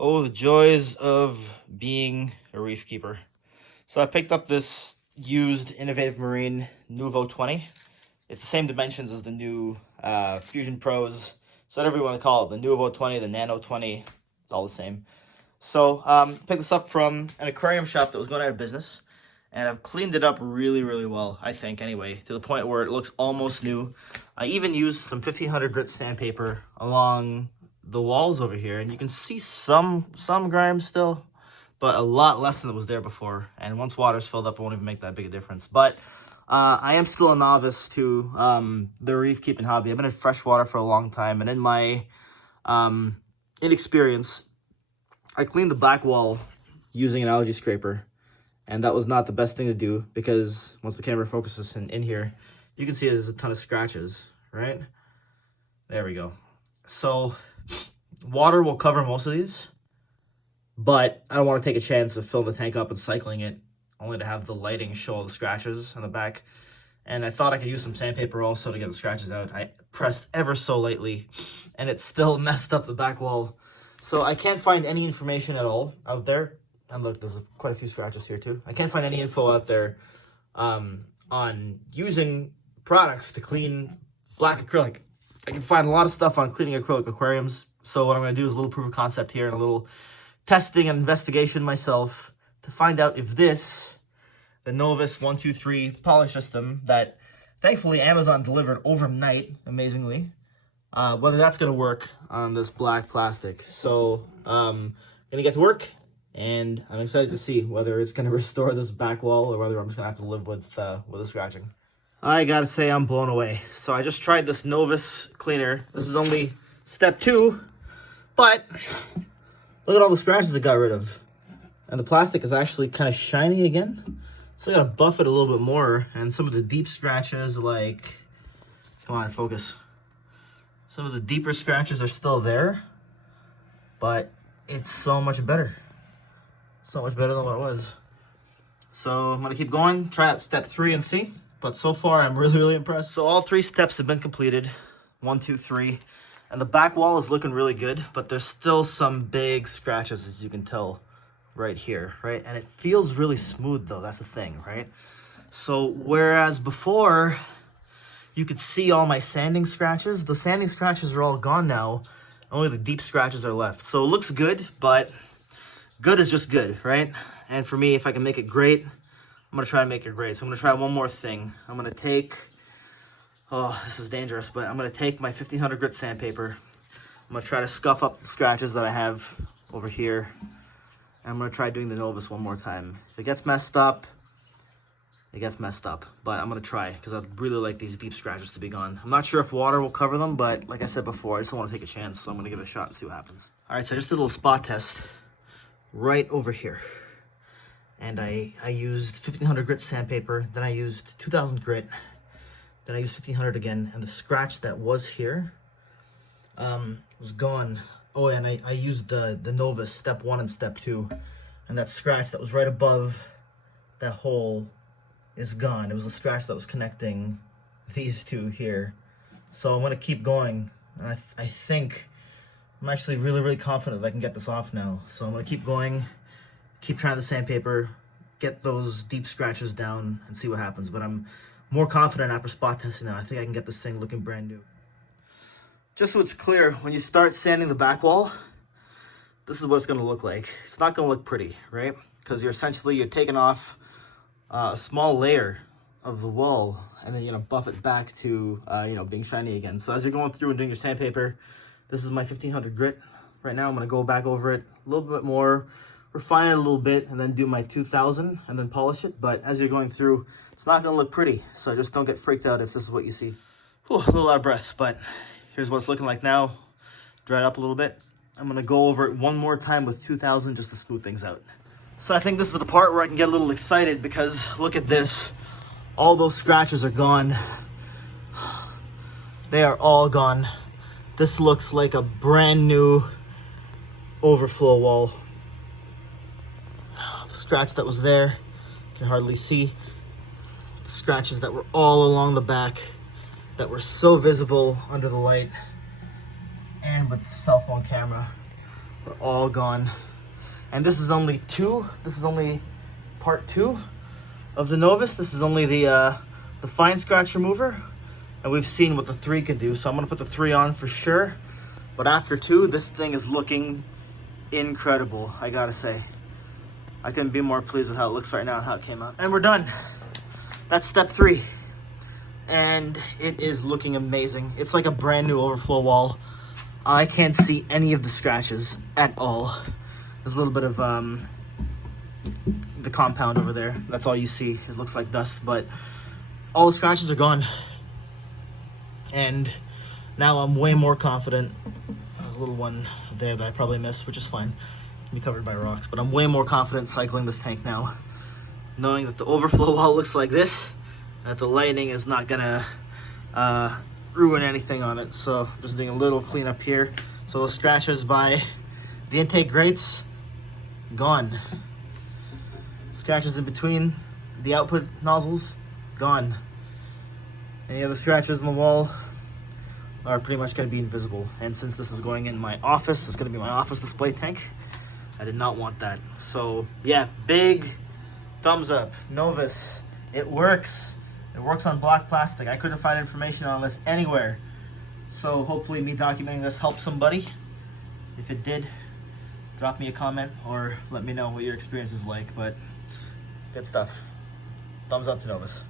Oh, the joys of being a reef keeper. So I picked up this used Innovative Marine Nuvo 20. It's the same dimensions as the new Fusion Pros. So whatever you want to call it, the Nuvo 20, the Nano 20, it's all the same. So picked this up from an aquarium shop that was going out of business. And I've cleaned it up really, really well, I think, anyway, to the point where it looks almost new. I even used some 1500 grit sandpaper along the walls over here, and you can see some grime still, but a lot less than it was there before. And once water's filled up, it won't even make that big a difference. But I am still a novice to the reef keeping hobby. I've been in freshwater for a long time, and in my inexperience, I cleaned the back wall using an algae scraper. And that was not the best thing to do because once the camera focuses in here, you can see there's a ton of scratches, right? There we go. So water will cover most of these, but I don't want to take a chance of filling the tank up and cycling it, only to have the lighting show all the scratches on the back. And I thought I could use some sandpaper also to get the scratches out. I pressed ever so lightly, and it still messed up the back wall. So I can't find any information at all out there. And look, there's quite a few scratches here too. I can't find any info out there on using products to clean black acrylic. I can find a lot of stuff on cleaning acrylic aquariums. So what I'm going to do is a little proof of concept here and a little testing and investigation myself to find out if this, the Novus 123 polish system that thankfully Amazon delivered overnight, amazingly, whether that's going to work on this black plastic. So going to get to work. And I'm excited to see whether it's going to restore this back wall or whether I'm just going to have to live with the scratching. I got to say I'm blown away. So I just tried this Novus cleaner. This is only step 2, but look at all the scratches it got rid of. And the plastic is actually kind of shiny again. So I got to buff it a little bit more. And some of the deep scratches, like, come on, focus. Some of the deeper scratches are still there, but it's so much better. So much better than what it was. So I'm going to keep going, try out step 3 and see. But so far, I'm really, really impressed. So all 3 steps have been completed. 1, 2, 3. And the back wall is looking really good, but there's still some big scratches, as you can tell right here, right? And it feels really smooth, though. That's the thing, right? So whereas before, you could see all my sanding scratches, the sanding scratches are all gone now. Only the deep scratches are left. So it looks good, but good is just good, right? And for me, if I can make it great, I'm going to try to make it great. So I'm going to try one more thing. I'm going to take, oh, this is dangerous, but I'm going to take my 1500 grit sandpaper. I'm going to try to scuff up the scratches that I have over here. And I'm going to try doing the Novus one more time. If it gets messed up, it gets messed up. But I'm going to try because I'd really like these deep scratches to be gone. I'm not sure if water will cover them, but like I said before, I just don't want to take a chance. So I'm going to give it a shot and see what happens. All right, so I just did a little spot test right over here, and I used 1500 grit sandpaper, then I used 2000 grit, then I used 1500 again, and the scratch that was here was gone. Oh, and I used the Novus step 1 and step 2, and that scratch that was right above that hole is gone. It was a scratch that was connecting these two here. So I'm going to keep going, and I think I'm actually really, really confident that I can get this off now. So I'm going to keep going, keep trying the sandpaper, get those deep scratches down, and see what happens. But I'm more confident after spot testing now. I think I can get this thing looking brand new. Just so it's clear, when you start sanding the back wall, this is what it's going to look like. It's not going to look pretty, right? Because you're taking off a small layer of the wall, and then you're going to buff it back to, being shiny again. So as you're going through and doing your sandpaper, this is my 1500 grit. Right now I'm going to go back over it a little bit more, refine it a little bit, and then do my 2000 and then polish it. But as you're going through, it's not going to look pretty. So just don't get freaked out if this is what you see. Whew, a little out of breath, but here's what it's looking like now. Dry it up a little bit. I'm going to go over it one more time with 2000 just to smooth things out. So I think this is the part where I can get a little excited because look at this. All those scratches are gone. They are all gone. This looks like a brand new overflow wall. The scratch that was there, you can hardly see. The scratches that were all along the back that were so visible under the light and with the cell phone camera. are all gone. And this is only part 2 of the Novus. This is only the fine scratch remover. And we've seen what the 3 can do. So I'm gonna put the 3 on for sure. But after 2, this thing is looking incredible, I gotta say. I couldn't be more pleased with how it looks right now and how it came out. And we're done. That's step 3. And it is looking amazing. It's like a brand new overflow wall. I can't see any of the scratches at all. There's a little bit of the compound over there. That's all you see. It looks like dust, but all the scratches are gone. And now I'm way more confident. There's a little one there that I probably missed, which is fine. It can be covered by rocks, but I'm way more confident cycling this tank now, knowing that the overflow wall looks like this, that the lighting is not gonna ruin anything on it. So just doing a little cleanup here. So those scratches by the intake grates, gone. Scratches in between the output nozzles, gone. Any other scratches on the wall are pretty much going to be invisible. And since this is going in my office, it's going to be my office display tank. I did not want that. So yeah, big thumbs up. Novus, it works. It works on black plastic. I couldn't find information on this anywhere. So hopefully me documenting this helped somebody. If it did, drop me a comment or let me know what your experience is like. But good stuff. Thumbs up to Novus.